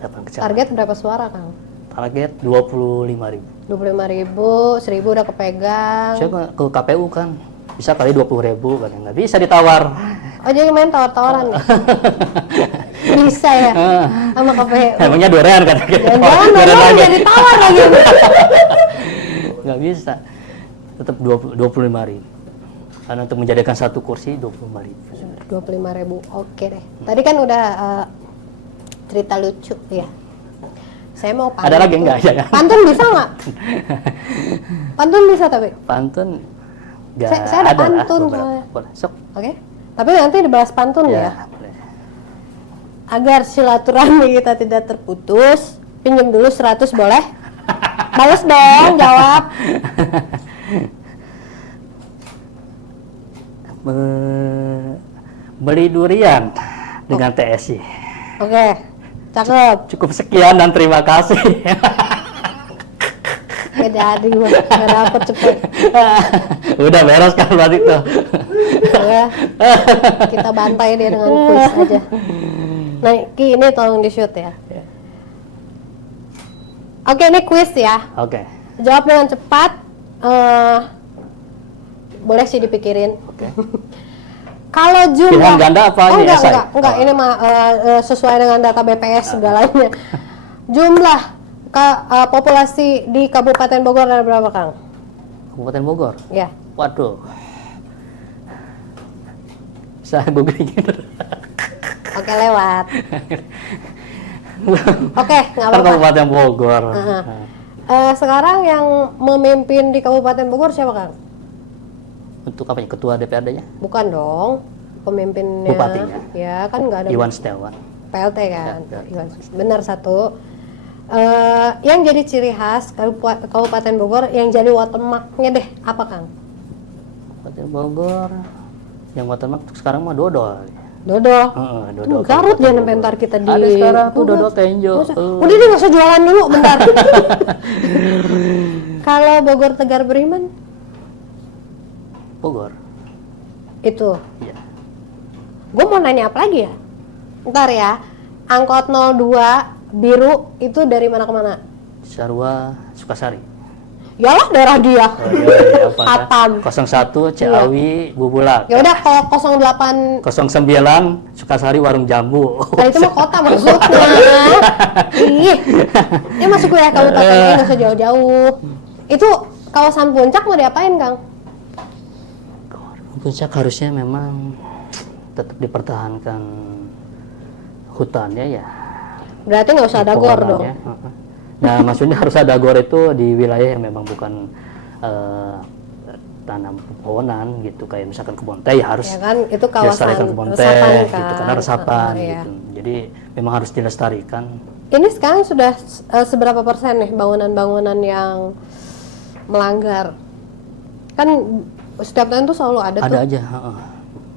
8 kecamatan. Target berapa suara, Kang? Target 25.000. 25.000, 1.000 udah kepegang. Saya ke KPU kan, bisa kali 20.000 kan, nggak bisa ditawar. Oh, jadi main tawar-tawaran ya? Bisa ya? Sama KPU. Emangnya durian kan? Jangan dong, jadi tawar lagi. Nggak bisa, tetap 25.000. Karena untuk menjadikan satu kursi 25.000. 25.000, oke deh. Tadi kan udah cerita lucu ya. Saya mau pantun. Ada lagi enggak? Ya, kan? Pantun bisa nggak? Pantun bisa tapi. Pantun nggak Saya ada lah, pantun beberapa. soalnya. Boleh, sok. Oke. Tapi nanti dibahas pantun ya. Boleh. Agar silaturahmi kita tidak terputus, pinjam dulu 100 boleh? Balas dong, jawab. Beli durian dengan TSI. Oke, cakep. Cukup sekian dan terima kasih. Gak jadi gue, gak dapet cepet. Udah beres kan berarti tuh. Ya, kita bantai dia dengan kuis aja. Nah, Ki, ini tolong di shoot ya. Oke, ini kuis ya. Oke. Jawab dengan cepat. Boleh sih dipikirin. Oke. Kalau jumlah Pilihan ganda apa ini enggak, esai? enggak, ini mah sesuai dengan data BPS segalanya. Jumlah populasi di Kabupaten Bogor ada berapa, Kang? Kabupaten Bogor. Ya. Waduh. Bisa googling. Oke, lewat. Oke, nggak Kan apa-apa. Kabupaten Bogor. Sekarang yang memimpin di Kabupaten Bogor siapa, Kang? Untuk apa ya? Ketua DPRD-nya? Bukan dong, pemimpinnya. Bupatinya. Ya, kan nggak ada. Iwan Setiawan. PLT kan. Ya, Iwan. Benar satu. Yang jadi ciri khas Kabupaten Bogor, yang jadi watermark-nya deh, apa, Kang? Kabupaten Bogor. Yang watermark sekarang mah dodol. Dodol. Dodol. Garut jangan sampai ntar kita di. Ada sekarang tuh dodol tenjo. Udah deh, nggak usah jualan dulu, bentar. Kalau Bogor Tegar Beriman? Bogor. Itu. Iya. Gue mau nanya apa lagi ya? Ntar ya. Angkot 02 biru itu dari mana ke mana? Cisarua, Sukasari. Yalah, daerah dia. Oh, iya, apa, Hatam. 01 Ciawi, Bubulak. Ya udah, kalau 08 09 Sukasari, Warung Jambu. nah itu mah kota maksudnya. Ih, ini masuk wilayah kabupaten, nggak usah jauh-jauh. Itu kawasan puncak mau diapain, Kang? Puncak harusnya memang tetap dipertahankan hutannya ya. Berarti nggak usah ada gor dong. Pohonannya. Nah, maksudnya harus ada gor itu di wilayah yang memang bukan tanam pepohonan gitu, kayak misalkan kebun teh ya harus Ya kan, itu kawasan dilestarikan kebun teh resapan kan. gitu, karena resapan Iya. gitu. Jadi memang harus dilestarikan. Ini sekarang sudah seberapa persen nih bangunan-bangunan yang melanggar? Kan setiap tahun tuh selalu ada tuh. Ada aja.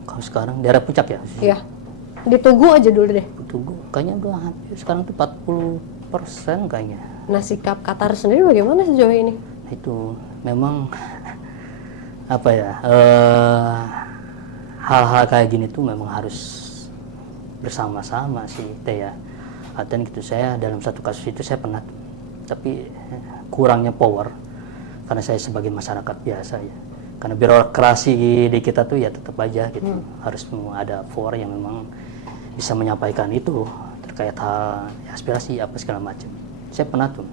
Kalau sekarang daerah puncak ya. Iya. Di Tugu aja dulu deh. Tunggu, kayaknya udah hampir sekarang tuh 40% kayaknya. Nah, sikap Qatar sendiri bagaimana sejauh ini? Itu memang apa ya, hal-hal kayak gini tuh memang harus bersama-sama sih teh ya. Dan gitu, saya dalam satu kasus itu saya pernah, tapi kurangnya power karena saya sebagai masyarakat biasa ya, karena birokrasi di kita tuh ya tetap aja gitu, harus ada power yang memang bisa menyampaikan itu terkait hal aspirasi apa segala macam. Saya pernah tuh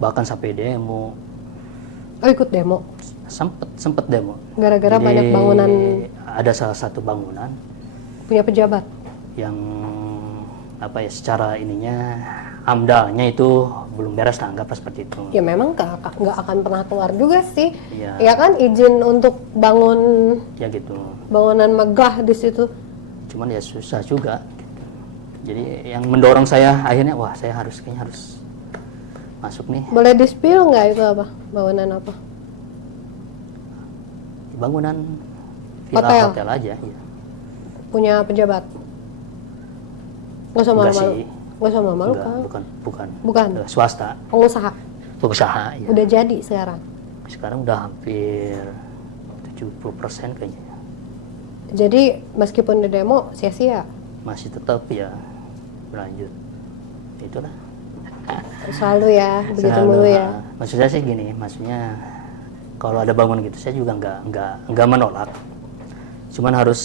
bahkan sampai demo. Oh, ikut demo? sempet demo. Gara-gara Jadi, banyak bangunan ada salah satu bangunan punya pejabat. yang apa ya, secara ininya AMDAL-nya itu belum beres lah, anggaplah seperti itu. Ya memang nggak akan pernah keluar juga sih. Iya. Ya kan izin untuk bangun Ya gitu. bangunan megah di situ. Cuman ya susah juga. Jadi yang mendorong saya akhirnya, wah saya kayaknya harus masuk nih. Boleh di-spill nggak itu apa? Bangunan apa? Bangunan Hotel. hotel aja. Ya. Punya pejabat? Nggak usah Enggak malu-malu. sih. Nggak usah malu-malu Enggak, kan? bukan. Bukan. Swasta, Pengusaha. pengusaha. Ya. Udah jadi sekarang. Sekarang udah hampir 70% kayaknya. Jadi meskipun di demo sia-sia. Masih tetap ya berlanjut. Itulah. Selalu ya, begitu Selalu, mulu ya. maksudnya sih gini, maksudnya kalau ada bangunan gitu saya juga nggak menolak. Cuman harus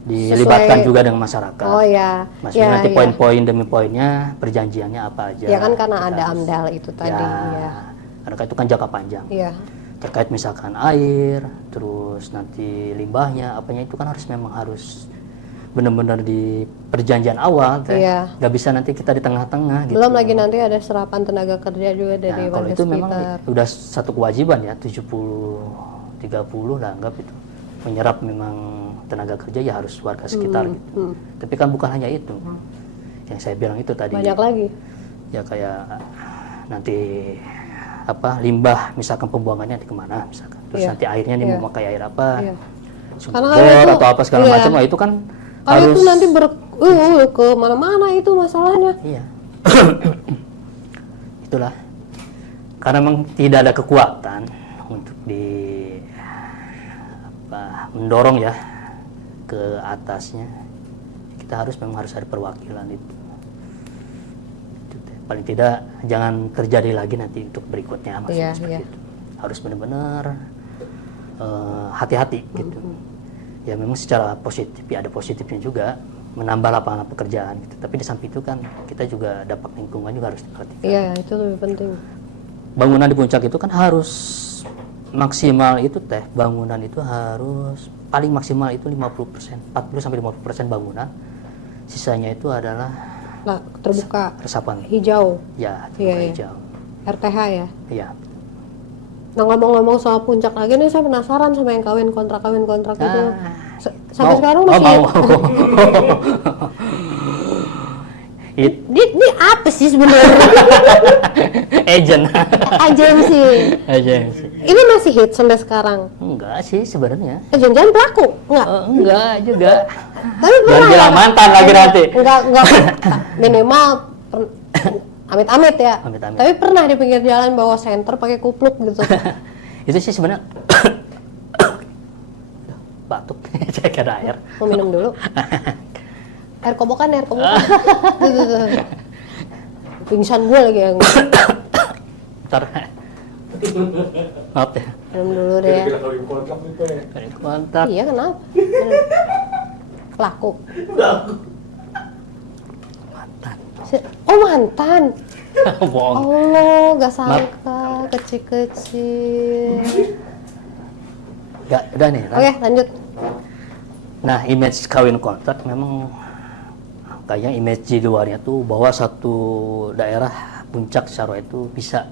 dilibatkan juga dengan masyarakat. Oh ya. Maksudnya Ya, nanti ya. poin-poin demi poinnya, perjanjiannya apa aja. Ya kan karena Kita ada harus- AMDAL itu tadi. Ya. Karena itu kan jangka panjang. Iya. Terkait misalkan air, terus nanti limbahnya, apanya itu kan memang harus benar-benar di perjanjian awal, teh. Iya. Nggak bisa nanti kita di tengah-tengah gitu. Belum lagi nanti ada serapan tenaga kerja juga dari Nah, kalau warga itu memang sekitar. udah satu kewajiban ya, 70-30 lah anggap itu. Menyerap memang tenaga kerja ya harus warga sekitar gitu. Tapi kan bukan hanya itu. Yang saya bilang itu tadi. Banyak lagi. Ya kayak nanti apa, limbah misalkan pembuangannya nanti kemana misalkan. Terus Iya. nanti airnya ini Iya. mau pakai air apa? Iya. Sumber Karena kan bor itu- atau apa segala iya. macam, nah, itu kan Kalau harus itu nanti ke mana-mana itu masalahnya. iya. Itulah. Karena memang tidak ada kekuatan untuk mendorong ya ke atasnya. Kita memang harus ada perwakilan itu. Paling tidak jangan terjadi lagi nanti untuk berikutnya, maksudnya Iya, seperti iya. itu. Harus benar-benar hati-hati gitu. Ya memang secara positif ya ada positifnya juga, menambah lapangan pekerjaan gitu. Tapi di samping itu kan kita juga dampak lingkungan juga harus diperhatikan. Iya, itu lebih penting. Bangunan di puncak itu kan harus maksimal itu teh, bangunan itu harus paling maksimal itu 50%, 40-50% bangunan. Sisanya itu adalah Lah, terbuka resapan. hijau, Ya, terbuka Iya, iya. hijau. RTH ya. Iya. Nah, ngomong-ngomong soal puncak lagi nih, saya penasaran sama yang kawin kontrak itu. Sampai sekarang masih mau. Ini apa sih sebenarnya? Agent. Agensi. Agensi. Ini masih hit sampai sekarang. Enggak sih sebenarnya. Jangan pelaku, enggak. Enggak juga. Tapi Jangan pernah bilang ya? mantan lagi nanti. Enggak minimal amit-amit ya. Amit-amit. Tapi pernah di pinggir jalan bawa senter pakai kupluk gitu. Itu sih sebenarnya batuk. Cek ada air. Mau minum dulu. Air kobokan. Tuh. Pingsan gue lagi yang Ntar. Maaf ya. minum dulu deh ya. Kira-kira kawin kontrak itu ya. Mantap. Iya kenapa? Pelaku. Mantan. Oh mantan. Bohong. Allah, gak sangka kecil-kecil. Ya, udah nih. Ran. Oke, lanjut. Nah, image kawin kontrak memang kayaknya image di luarnya tuh bahwa satu daerah puncak Saro itu bisa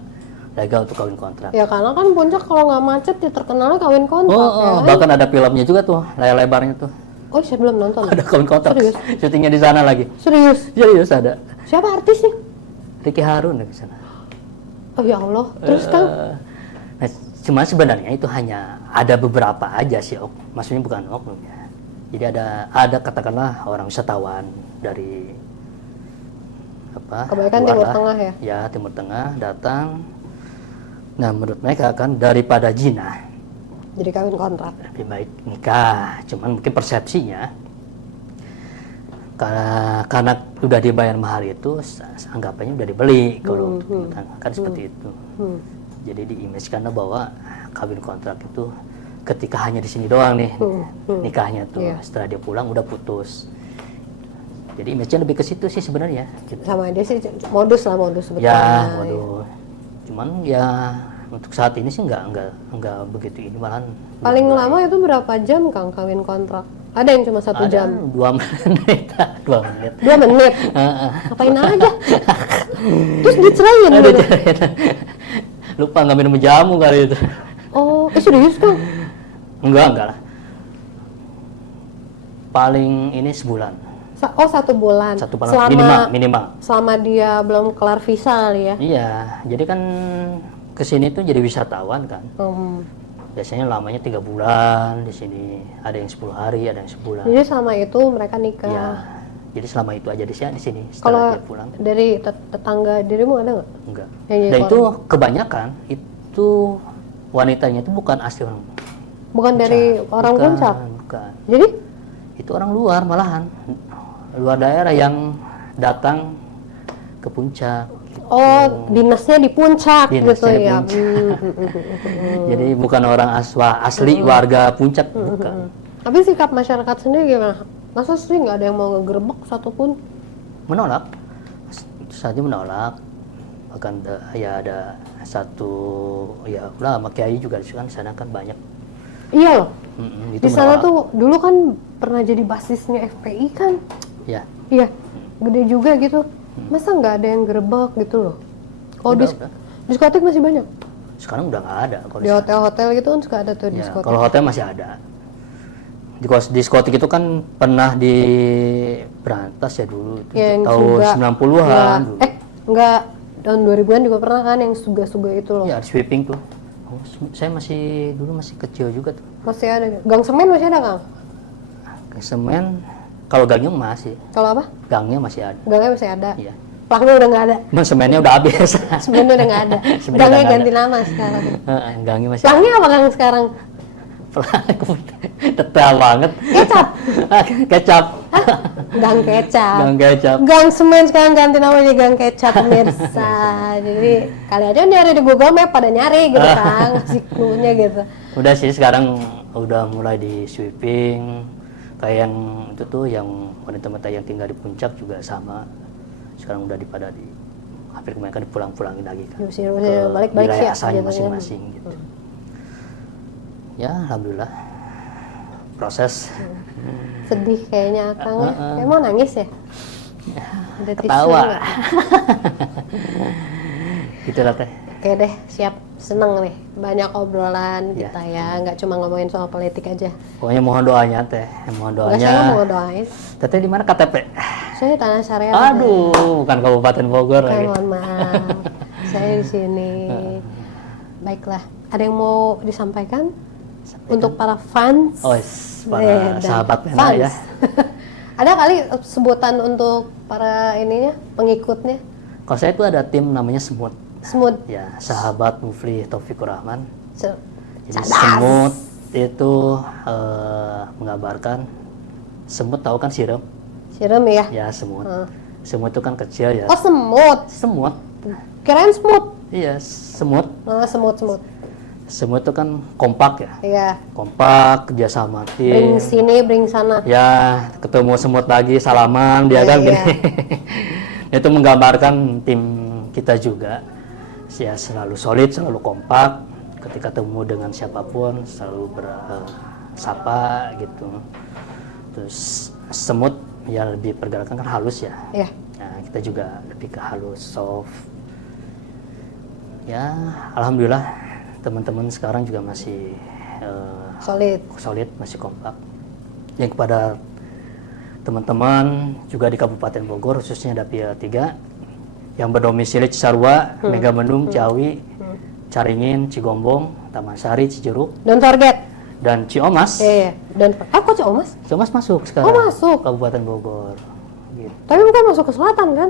legal untuk kawin kontrak. Ya karena kan puncak kalau nggak macet ya terkenalnya kawin kontrak ya. kan? Bahkan ada filmnya juga tuh, layar lebarnya tuh. Oh, saya belum nonton. Ada kawin kontrak. Serius? Syutingnya di sana lagi. Serius? Serius ada. Siapa artisnya? Ricky Harun di sana. Oh ya Allah. Terus kan? Nah, cuma sebenarnya itu hanya ada beberapa aja sih, maksudnya bukan oknum ya. Jadi ada katakanlah orang wisatawan dari apa? Kebanyakan luar Timur lah. Tengah ya? Ya, Timur Tengah datang. Nah, menurut mereka kan daripada zina, Jadi kawin kontrak. lebih baik nikah. Cuman mungkin persepsinya karena udah dibayar mahar itu anggapannya udah dibeli kalau untuk kan seperti itu. Jadi diimage-kan bahwa kawin kontrak itu ketika hanya di sini doang nih nikahnya tuh. Iya. Setelah dia pulang udah putus. Jadi image-nya lebih ke situ sih sebenarnya gitu. Sama dia sih modus sebetulnya. Ya, waduh. Cuman ya untuk saat ini sih nggak begitu ini, malahan Paling lama itu berapa jam Kang kawin kontrak? Ada yang cuma 1 jam? 2 menit. 2 menit. 2 menit? Ngapain aja? Terus diceraiin Aduh, gitu? lupa nggak minum jamu kali itu. Oh, serius Kang? Enggak lah. Paling ini sebulan. 1 bulan. 1 bulan minimal. Selama dia belum kelar visa kali ya? Iya, jadi kan kesini tuh jadi wisatawan kan. Hmm. Biasanya lamanya 3 bulan di sini. Ada yang 10 hari, ada yang sebulan. Jadi selama itu mereka nikah. Iya. Jadi selama itu aja di sini. Kalau Setelah dia pulang. dari tetangga dirimu ada nggak? Enggak. Yang jadi Dan itu korban? kebanyakan itu wanitanya itu bukan asli orang. Bukan dari orang Puncak? Bukan. Jadi? Itu orang luar malahan. Luar daerah yang datang ke Puncak. Oh, dinasnya di Puncak Dinasnya gitu di ya? Puncak. Jadi bukan orang asli warga Puncak, bukan. Tapi sikap masyarakat sendiri gimana? Masa sih nggak ada yang mau ngegerebek satupun? Menolak, saja menolak. Bahkan ya ada satu ya ulama kiai juga di sana kan banyak. Iya loh. Itu Di sana menolak. tuh dulu kan pernah jadi basisnya FPI kan? Ya. Iya, gede juga gitu. Masa nggak ada yang gerebek gitu loh? Kalau Udah. diskotik masih banyak. Sekarang udah nggak ada. Kalau Di hotel-hotel gitu kan suka ada tuh ya, diskotik. kalau hotel masih ada. Diskotik itu kan pernah diberantas ya dulu. Itu Yang tahun juga 90-an dulu. Enggak, tahun 2000-an juga pernah kan yang suga-suga itu loh. Ya, sweeping tuh. Oh, saya dulu masih kecil juga tuh. Masih ada. Gang semen masih ada, Kang? Semen, kalau gangnya masih. Kalau apa? Gangnya masih ada. Gangnya masih ada. Iya. Pelangnya udah nggak ada. Cuman semennya udah habis. Sebenarnya udah nggak ada. Semennya Gangnya udah nggak ganti ada. nama sekarang. Gangnya masih Pelangnya apa Kang sekarang? Detail banget. Kecap. Kecap. Gang kecap. Gang kecap. Gang semen sekarang ganti namanya Gang Kecap pemirsa. Jadi kali aja nyari di Google Map pada nyari gitu kan, ngasih clue-nya gitu. Udah sih sekarang udah mulai di sweeping. Kayak yang itu tuh yang wanita-wanita yang tinggal di Puncak juga sama. Sekarang udah hampir kebanyakan dipulang-pulangin lagi kan. Diusir-usir, balik-balik wilayah sih asalnya jatuhnya. masing-masing gitu. Ya, alhamdulillah. Proses. Sedih kayaknya Akang ya. Kayak mau nangis ya? Ada Ketawa. tisu nggak? Gitu lah teh. Oke deh, siap. Seneng nih. Banyak obrolan Ya. kita ya. Nggak cuma ngomongin soal politik aja. Pokoknya mohon doanya teh. Mohon Nggak, doanya. saya mau doain. Teteh di mana KTP? Saya Tanah Syariah. Aduh, bukan Kabupaten Bogor lagi. Mohon maaf. Saya di sini. Baiklah. Ada yang mau disampaikan? Untuk para fans. Oh, para dan sahabat Pena fans. ya. Ada kali sebutan untuk para ininya, pengikutnya? Kalau saya itu ada tim namanya Semut. Semut. Ya, sahabat Mufli Taufikur Rahman. Se- Jadi Cadas. semut itu menggambarkan semut, tahu kan siram? Siram ya? Ya, semut. Semut itu kan kecil ya. Oh, semut. Semut. Kirain semut. Iya, semut. Oh, semut. Semut itu kan kompak ya. Iya. Kompak, kerjasama Bring tim. sini, bring sana. Ya, ketemu semut lagi, salaman, dia kan Iya. gini. Itu menggambarkan tim kita juga. Ya, selalu solid, selalu kompak. Ketika ketemu dengan siapapun, selalu bersapa gitu. Terus semut ya lebih pergerakan kan halus ya. Iya. Nah, kita juga lebih ke halus, soft. Ya, alhamdulillah teman-teman sekarang juga masih Solid. masih kompak. Yang kepada teman-teman juga di Kabupaten Bogor, khususnya Dapil 3 yang berdomisili Cisarua, Megamendung, Ciawi, Caringin, Cigombong, Taman Sari, Cijeruk, Don't forget. dan Ciomas. Iya. Dan kok Ciomas? Ciomas masuk sekarang. Oh, masuk. Kabupaten Bogor. Gitu. Tapi bukan masuk ke selatan kan?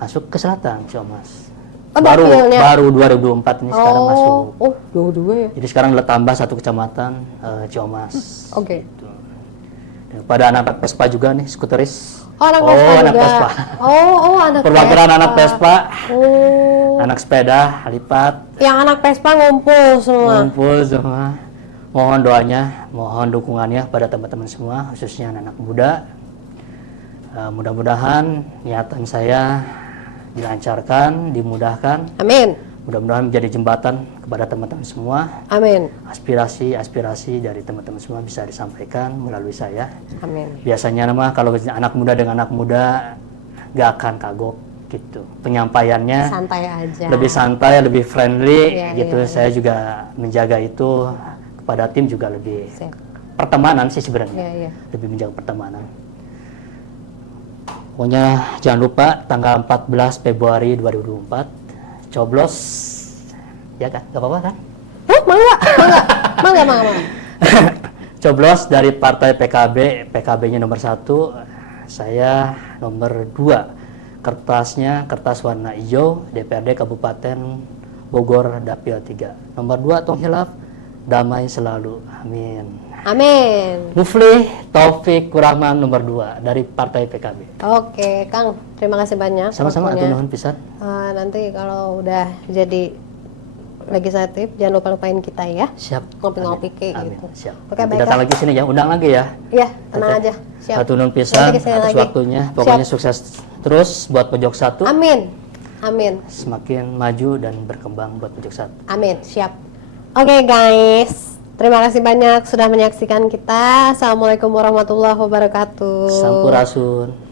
Masuk ke selatan Ciomas. Oh, baru dapilnya. baru 2004 ini sekarang masuk. Oh, dua-dua ya. Jadi sekarang udah tambah satu kecamatan Ciomas. Oke. Gitu. Dan pada anak Vespa juga nih, skuteris. Oh, anak Vespa juga. anak Vespa. Oh, anak Perwakilan Vespa. anak Vespa, Oh. anak sepeda, lipat, Yang anak Vespa ngumpul semua. ngumpul semua. Mohon doanya, mohon dukungannya pada teman-teman semua, khususnya anak-anak muda. Mudah-mudahan niatan saya dilancarkan, dimudahkan, Amin. Mudah-mudahan menjadi jembatan kepada teman-teman semua. Amin. Aspirasi dari teman-teman semua bisa disampaikan melalui saya. Amin. Biasanya nama kalau anak muda dengan anak muda gak akan kagok gitu. Penyampaiannya Santai aja. lebih santai, lebih friendly gitu. Iya. Saya juga menjaga itu kepada tim juga lebih Siap. pertemanan sih sebenarnya. Iya. Lebih menjaga pertemanan. Pokoknya jangan lupa tanggal 14 Februari 2024 coblos, ya kan? Gak apa-apa kan? Mangga. Coblos dari partai PKB, PKB-nya nomor 1, saya nomor 2. Kertasnya kertas warna hijau, DPRD Kabupaten Bogor Dapil 3. Nomor 2 tong hilaf, damai selalu. Amin. Amin. Mufli Taufik Kurahman nomor 2 dari partai PKB. Oke, Kang. Terima kasih banyak. Sama-sama, waktunya. atur nuhun pisan. Nanti kalau udah jadi legislatif, jangan lupa-lupain kita ya. Siap. Ngopi-ngopi kayak Amin. gitu. Siap. Oke, Nanti baik, datang Kang. lagi sini ya, undang lagi ya. Iya, tenang Oke. aja. Siap. Atur nuhun pisan Nanti kesini atas lagi. waktunya. Pokoknya sukses terus buat Pojok 1. Amin. Amin. Semakin maju dan berkembang buat Pojok 1. Amin. Siap. Oke, guys. Terima kasih banyak sudah menyaksikan kita. Assalamualaikum warahmatullahi wabarakatuh. Sampurasun.